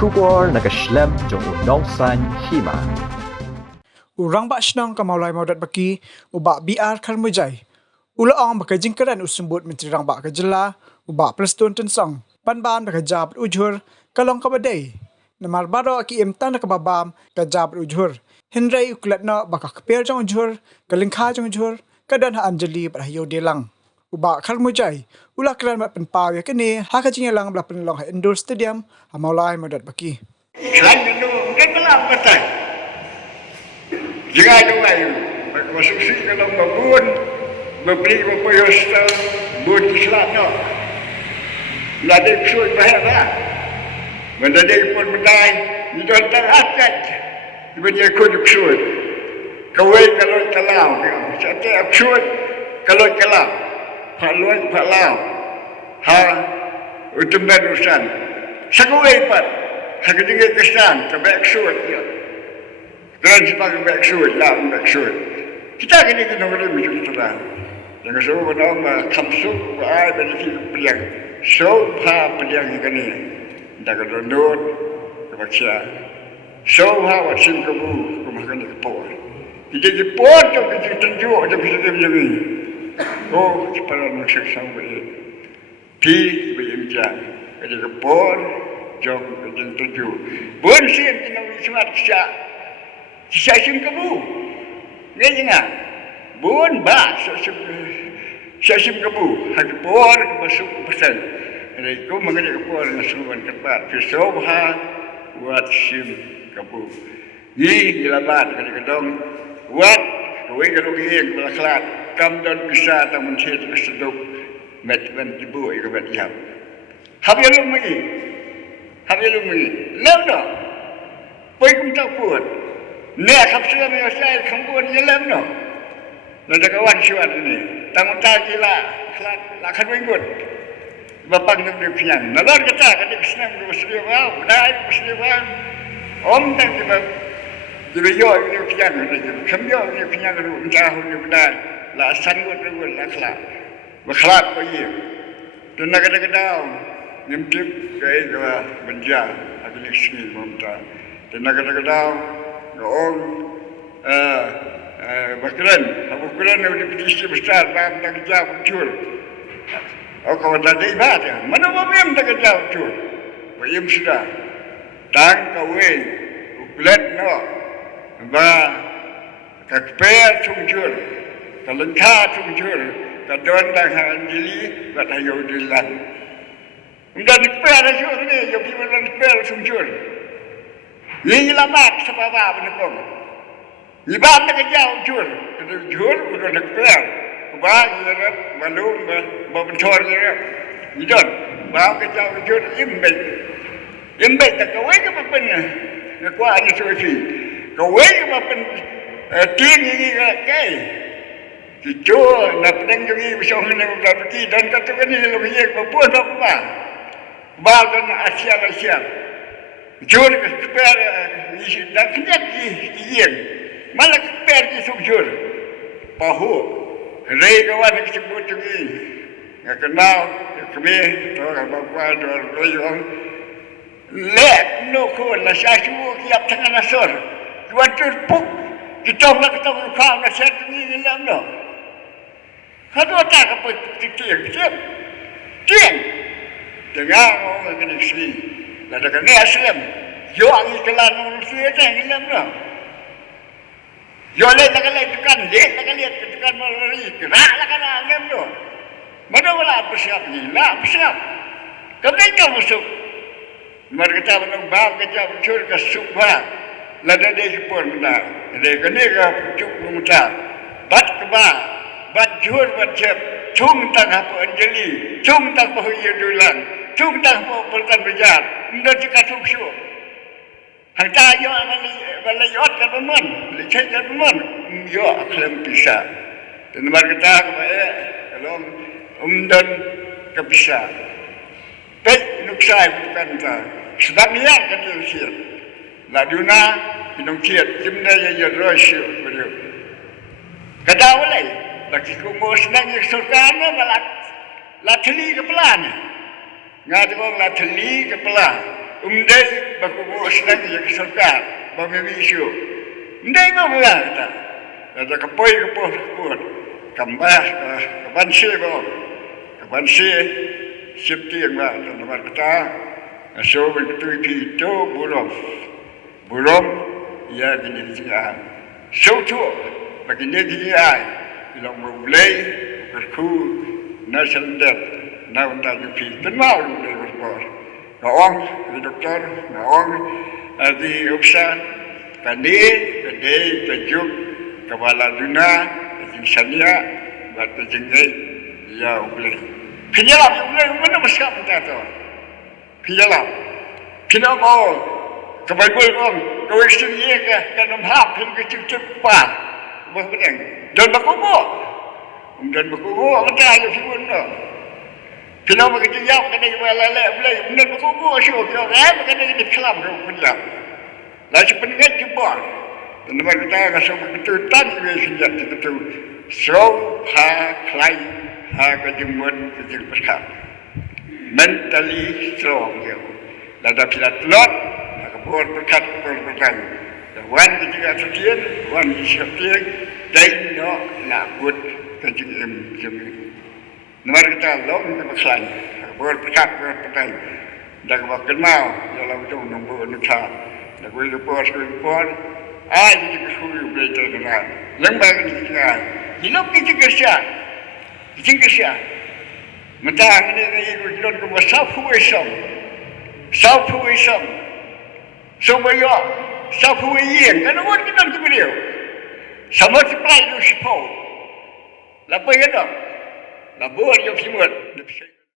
Kubor nagaslem jong udongsan Hima. Urang ba senang kamaulai maudat baki ubak BR Kharmujai. Ulaang baka jingkaran usumbut Menteri Rang Bak Kejela ubak Prestone tensang panban baka jab Ïewdielang kalong kabadai. Namar baro aki imtan kababam ka jab Ïewdielang. Henry Klet na baka Kper jong Jhur kalingkha jong Jhur kadan ha Anjalee pada Ïewdielang. Ubak Kharmujai ulah keran mat penpaw ya kini ha Ïewdielang belah penlong ha indoor stadium ha maulai maudat baki. Selain itu, mungkin malam petang. Jika ada orang berkonsumsi kalau membun, membeli memperhostel, bun Islam no. Ladai kusut bahaya. Mendadai pun berdai, di dalam terakat. Dia ikut kusut. Kawai kalau kalau, setiap kusut kalau kalau, haluan halau, ha untuk berurusan. Segawai pat. Hakikatnya kesan, kebek suat dia. Dan sebagai kebek suat, lah kebek suat. Kita kini kena boleh macam terang. Jangan semua orang kamsuk, ay benefit peliang. So ha peliang ini, dah kena download, kebaca. So ha waksin kamu, kemakan kepor. Kita kepor tu kita tunjuk, tu kita macam ni. Oh, cepat orang seksang boleh. Pi boleh macam, kita kepor. Jom kejeng tujuh. Bun sian kena semat kisah sim kabu. Ni jangan. Bun ba sim kabu. Hak por masuk pesan. Jadi ko mengenai por nasuan kepat. Fisobha buat sim kabu. Ni dilabat kadang-kadang buat kowe kalau gieng belaklat kam dan bisa tamun chet seduk met tibu ke bet yap. Habis lagi. Habis lagi, lem no. Poi kum tak puat. Nek kapsel ni saya kampun ni lem no. Lalu kawan siwan ni, tanggung tagi lah kan minggut. Bapak nak beri piang. Lalu kata kata senang dua seribu, dah seribu. Om tang di yo ni piang ni, kambio ni piang ni uncah ni benar. La sanggut ni la kelak kau ye. Dan nak kata Nimtip kaya gawa benja agak sini mamta. Dan kadang-kadang orang bakaran, aku bakaran yang dipetisi besar, bang tak kerja muncul. Oh kau dah ada ibadah, mana mungkin tak kerja muncul? Bayam sudah. Tang kawin, Klet no, bah Kper muncul, kalengkha muncul, kadon dah Anjalee, kat Ïewdielang. Dan Kper asal ni, yang pimpin Kper sumjur. Ini lama sebab apa menekong. Ibam nak jauh jur, Jhur udah Kper. Bah, ia malu, berbentor ia. Idon, bah jauh jur imbek tak kau ke apa ni? Kau ada solusi. Kau ke apa ting ini kai. Kita nak pedang jadi besar ni nak pergi dan kata ni lebih yang berbuat apa? Bagan Asia. Jhur Kper dan kenyak dieng. Malah Kper di Jhur. Pahu. Rei kawan yang sebut lagi. Yang kenal kami tu bapa tu orang. Lek no kon la sasu kiap tangan asor. Tuan terpuk kita nak ketemu kau nak set ni dalam no. Hadu tak apa tiang. Dengar orang kena sini. Lalu kena aslam. Yo angin kelan manusia tu yang hilang dah. Yo lihat tak lihat tekan malari. Kerak lah kena angin tu. Mana wala bersiap ni? Lah bersiap. Kemudian kau masuk. Mereka kata menang bab kerja muncul ke subah. Lalu dia jepun benar. Dia kena ke pucuk muntah. Bat kebal. Bat Jhur bat cep. Cung tang apa Anjalee. Cung tang apa Ïewdielang. Cung tang apa Peltan Berjar. Nda jika cung syuk. Hang ta yo balayot kan pemen. Lecet kan pemen. Yo aklam pisah. Dan mereka kata kepada kalau dan kepisah. Baik nuksai bukan tak. Sebab niat kan dia siap. Laduna minum siap. Jemda ya rosyo pada. Kata oleh. Lagi kumur senang yang sulkana malah lateli kepala ni. Ngadu orang lateli kepala. umday bakubuos lagi yang kesulkan bamimisyo umday mo mga kita ada kapoy kambas kabansi mo kabansi sipti yang ba nomor kita so begitu itu burom ya gini dia so tu bagi dia bilang mulai berku nasional na untuk jupi tenang mulai berbuat naong di doktor naong di uksan kandi tajuk kepala dunia jinsania buat jengai ya mulai pinjalam mana besar kita tu pinjalam kebaikul kong kau istri ke kanam hap ke cip pa berbedeng dan berkubu kita ayo sibun no Pino magkijak ka na yung malala blay benar berkubu asyuk kau makana ini kelam kau pinjam lah si peningkat jebol dan nama kita kasih betul tan we sejak itu so ha klai ha kejemut kejeng perkap mentally strong kau lada pilat lot kabur perkat dan wan juga sekian wan sekian dan no lakut kejeng nomor kita long kita berkelan kabur perkat dan waktu mau dalam tu nombor nikah dan gue lupa jadi kesuyu belajar dengan lembar ni kita hidup kita kerja mentang ini gue don ke Southwism semua Southwism kan orang kita tu beliau sama supply tu sepau lapar kan dah lapar yang semua